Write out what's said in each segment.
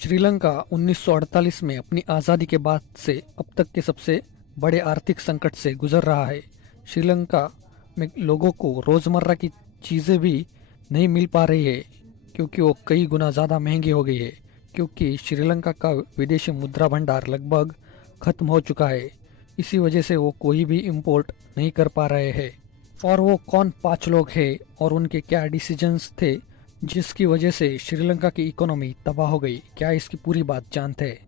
श्रीलंका 1948 में अपनी आज़ादी के बाद से अब तक के सबसे बड़े आर्थिक संकट से गुजर रहा है। श्रीलंका में लोगों को रोज़मर्रा की चीज़ें भी नहीं मिल पा रही है क्योंकि वो कई गुना ज़्यादा महंगी हो गई है, क्योंकि श्रीलंका का विदेशी मुद्रा भंडार लगभग ख़त्म हो चुका है। इसी वजह से वो कोई भी इम्पोर्ट नहीं कर पा रहे हैं। और वो कौन 5 लोग हैं और उनके क्या डिसीजंस थे जिसकी वजह से श्रीलंका की इकोनॉमी तबाह हो गई, क्या इसकी पूरी बात जानते हैं?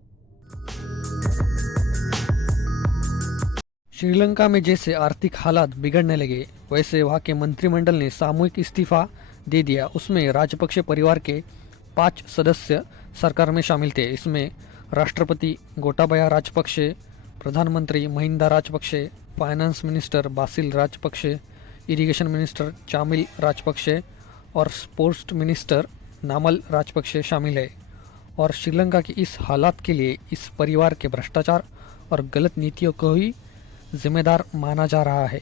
श्रीलंका में जैसे आर्थिक हालात बिगड़ने लगे, वैसे वहाँ के मंत्रिमंडल ने सामूहिक इस्तीफा दे दिया। उसमें राजपक्षे परिवार के 5 सदस्य सरकार में शामिल थे। इसमें राष्ट्रपति गोटाबाया राजपक्षे, प्रधानमंत्री Mahinda Rajapaksa, finance minister Basil Rajapaksa, irrigation minister Chamal Rajapaksa और स्पोर्ट्स मिनिस्टर नामल राजपक्षे शामिल है। और श्रीलंका की इस हालात के लिए इस परिवार के भ्रष्टाचार और गलत नीतियों को ही जिम्मेदार माना जा रहा है।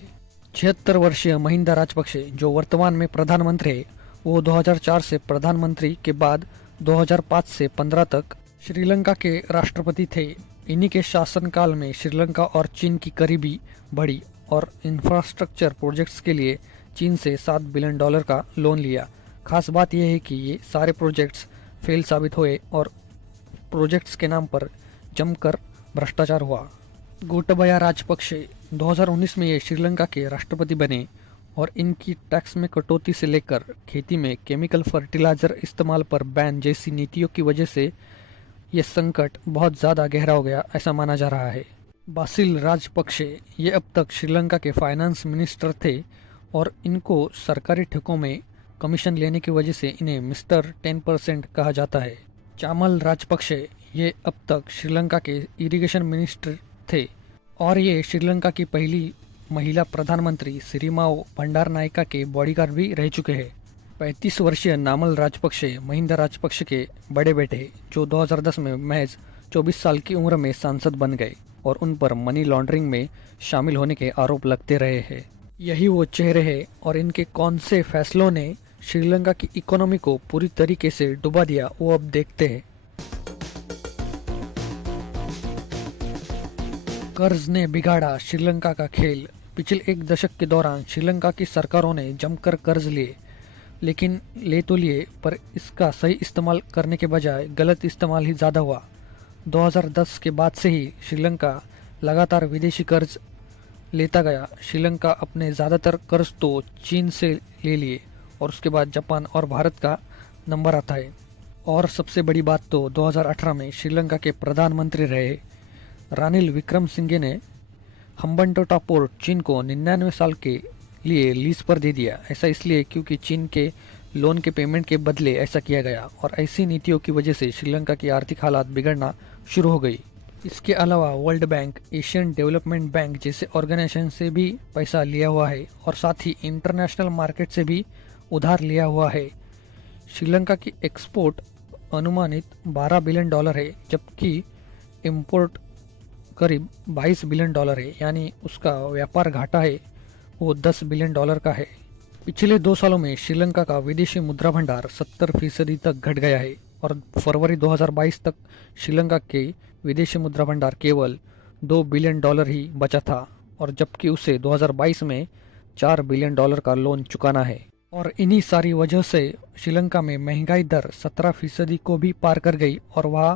76 वर्षीय महिंदा राजपक्षे जो वर्तमान में प्रधानमंत्री है, वो 2004 से प्रधानमंत्री के बाद 2005 से 15 तक श्रीलंका के राष्ट्रपति थे। इन्हीं के शासनकाल में श्रीलंका और चीन की करीबी बढ़ी और इंफ्रास्ट्रक्चर प्रोजेक्ट्स के लिए चीन से $7 बिलियन का लोन लिया। खास बात यह है कि ये सारे प्रोजेक्ट्स फेल साबित हुए और प्रोजेक्ट्स के नाम पर जमकर भ्रष्टाचार हुआ। गोटाबाया राजपक्षे 2019 में ये श्रीलंका के राष्ट्रपति बने और इनकी टैक्स में कटौती से लेकर खेती में केमिकल फर्टिलाइजर इस्तेमाल पर बैन जैसी नीतियों की वजह से ये संकट बहुत ज़्यादा गहरा हो गया, ऐसा माना जा रहा है। बासिल राजपक्षे ये अब तक श्रीलंका के फाइनेंस मिनिस्टर थे और इनको सरकारी ठेकों में कमीशन लेने की वजह से इन्हें मिस्टर 10% कहा जाता है। चामल राजपक्षे ये अब तक श्रीलंका के इरिगेशन मिनिस्टर थे और ये श्रीलंका की पहली महिला प्रधानमंत्री सिरिमाओ भंडारनायका के बॉडीगार्ड भी रह चुके हैं। 35 वर्षीय नामल राजपक्षे महिंदा राजपक्षे के बड़े बेटे जो 2010 में महज 24 साल की उम्र में सांसद बन गए और उन पर मनी लॉन्ड्रिंग में शामिल होने के आरोप लगते रहे हैं। यही वो चेहरे हैं और इनके कौन से फैसलों ने श्रीलंका की इकोनॉमी को पूरी तरीके से डुबा दिया, वो अब देखते हैं। कर्ज ने बिगाड़ा श्रीलंका का खेल। पिछले एक दशक के दौरान श्रीलंका की सरकारों ने जमकर कर्ज लिए, लेकिन ले तो लिए पर इसका सही इस्तेमाल करने के बजाय गलत इस्तेमाल ही ज़्यादा हुआ। 2010 के बाद से ही श्रीलंका लगातार विदेशी कर्ज लेता गया। श्रीलंका अपने ज़्यादातर कर्ज तो चीन से ले लिए और उसके बाद जापान और भारत का नंबर आता है। और सबसे बड़ी बात तो 2018 में श्रीलंका के प्रधानमंत्री रहे रानिल विक्रमसिंघे ने हम्बनटोटा पोर्ट चीन को 99 साल के लिए लीज पर दे दिया। ऐसा इसलिए क्योंकि चीन के लोन के पेमेंट के बदले ऐसा किया गया और ऐसी नीतियों की वजह से श्रीलंका की आर्थिक हालात बिगड़ना शुरू हो गई। इसके अलावा world bank, Asian development bank जैसे ऑर्गेनाइजेशन से भी पैसा लिया हुआ है और साथ ही इंटरनेशनल मार्केट से भी उधार लिया हुआ है। श्रीलंका की एक्सपोर्ट अनुमानित $12 बिलियन है, जबकि इंपोर्ट करीब $22 बिलियन है, यानी उसका व्यापार घाटा है वो $10 बिलियन का है। पिछले 2 सालों में श्रीलंका का विदेशी मुद्रा भंडार 70% तक घट गया है और फरवरी 2022 तक श्रीलंका के विदेशी मुद्रा भंडार केवल $2 बिलियन ही बचा था, और जबकि उसे 2022 में $4 बिलियन का लोन चुकाना है। और इन्हीं सारी वजह से श्रीलंका में महंगाई दर 17% को भी पार कर गई और वहाँ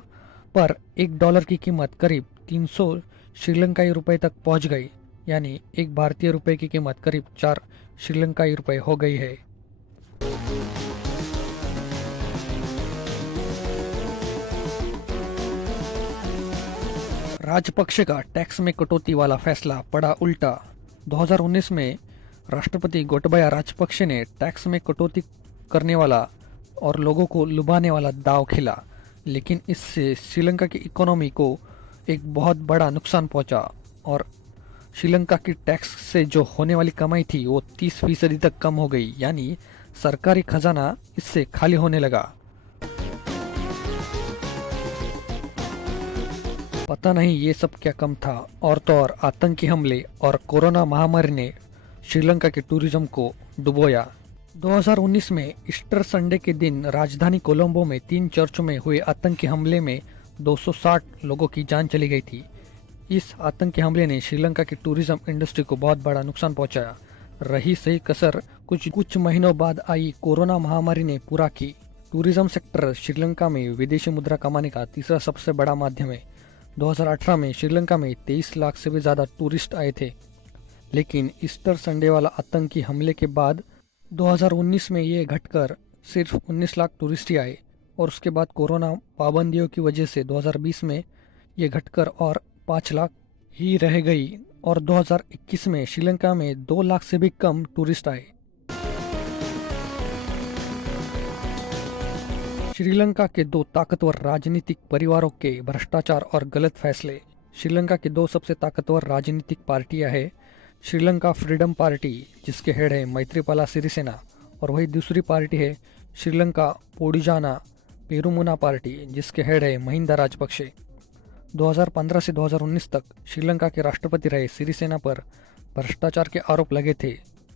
पर $1 की कीमत करीब 300 श्रीलंकाई रुपए तक पहुँच गई, यानी एक भारतीय रुपए की कीमत करीब 4 श्रीलंकाई रुपए हो गई है। राजपक्षे का टैक्स में कटौती वाला फैसला पड़ा उल्टा। 2019 में राष्ट्रपति गोटाबाया राजपक्षे ने टैक्स में कटौती करने वाला और लोगों को लुभाने वाला दांव खेला, लेकिन इससे श्रीलंका की इकोनॉमी को एक बहुत बड़ा नुकसान पहुंचा और श्रीलंका की टैक्स से जो होने वाली कमाई थी वो 30% तक कम हो गई, यानी सरकारी खजाना इससे खाली होने लगा। पता नहीं ये सब क्या कम था, और तो और आतंकी हमले और कोरोना महामारी ने श्रीलंका के टूरिज्म को डुबोया। 2019 में ईस्टर संडे के दिन राजधानी कोलंबो में 3 चर्चों में हुए आतंकी हमले में 260 लोगों की जान चली गई थी। इस आतंकी हमले ने श्रीलंका की टूरिज्म इंडस्ट्री को बहुत बड़ा नुकसान पहुंचाया। रही सही कसर कुछ महीनों बाद आई कोरोना महामारी ने पूरा की। टूरिज्म सेक्टर श्रीलंका में विदेशी मुद्रा कमाने का तीसरा सबसे बड़ा माध्यम है। 2018 में श्रीलंका में 23 लाख से भी ज़्यादा टूरिस्ट आए थे, लेकिन ईस्टर संडे वाला आतंकी हमले के बाद 2019 में ये घटकर सिर्फ 19 लाख टूरिस्ट ही आए और उसके बाद कोरोना पाबंदियों की वजह से 2020 में ये घटकर और 5 लाख ही रह गई और 2021 में श्रीलंका में 2 लाख से भी कम टूरिस्ट आए। श्रीलंका के 2 ताकतवर राजनीतिक परिवारों के भ्रष्टाचार और गलत फैसले। श्रीलंका की 2 सबसे ताकतवर राजनीतिक पार्टियां हैं, श्रीलंका फ्रीडम पार्टी जिसके हेड है मैत्रीपाला सिरिसेना, और वही दूसरी पार्टी है श्रीलंका पोडिजाना पेरुमुना पार्टी जिसके हेड है महिंदा राजपक्षे। 2015 से 2019 तक श्रीलंका के राष्ट्रपति रहे सिरिसेना पर भ्रष्टाचार के आरोप लगे थे।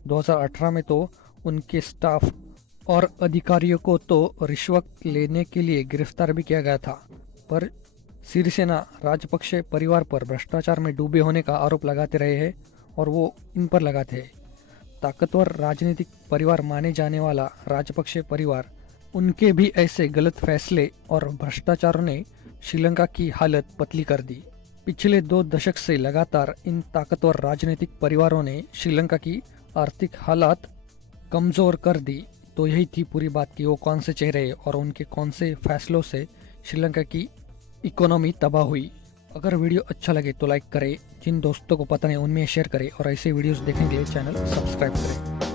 2018 में तो उनके स्टाफ और अधिकारियों को तो रिश्वत लेने के लिए गिरफ्तार भी किया गया था, पर सिरिसेना राजपक्षे परिवार पर भ्रष्टाचार में डूबे होने का आरोप लगाते रहे हैं और वो इन पर लगाते हैं। ताकतवर राजनीतिक परिवार माने जाने वाला राजपक्षे परिवार, उनके भी ऐसे गलत फैसले और भ्रष्टाचार ने श्रीलंका की हालत पतली कर दी। पिछले 2 दशक से लगातार इन ताकतवर राजनीतिक परिवारों ने श्रीलंका की आर्थिक हालत कमज़ोर कर दी। तो यही थी पूरी बात कि वो कौन से चेहरे और उनके कौन से फैसलों से श्रीलंका की इकोनॉमी तबाह हुई। अगर वीडियो अच्छा लगे तो लाइक करें, जिन दोस्तों को पता नहीं उनमें शेयर करें और ऐसे वीडियोस देखने के लिए चैनल सब्सक्राइब करें।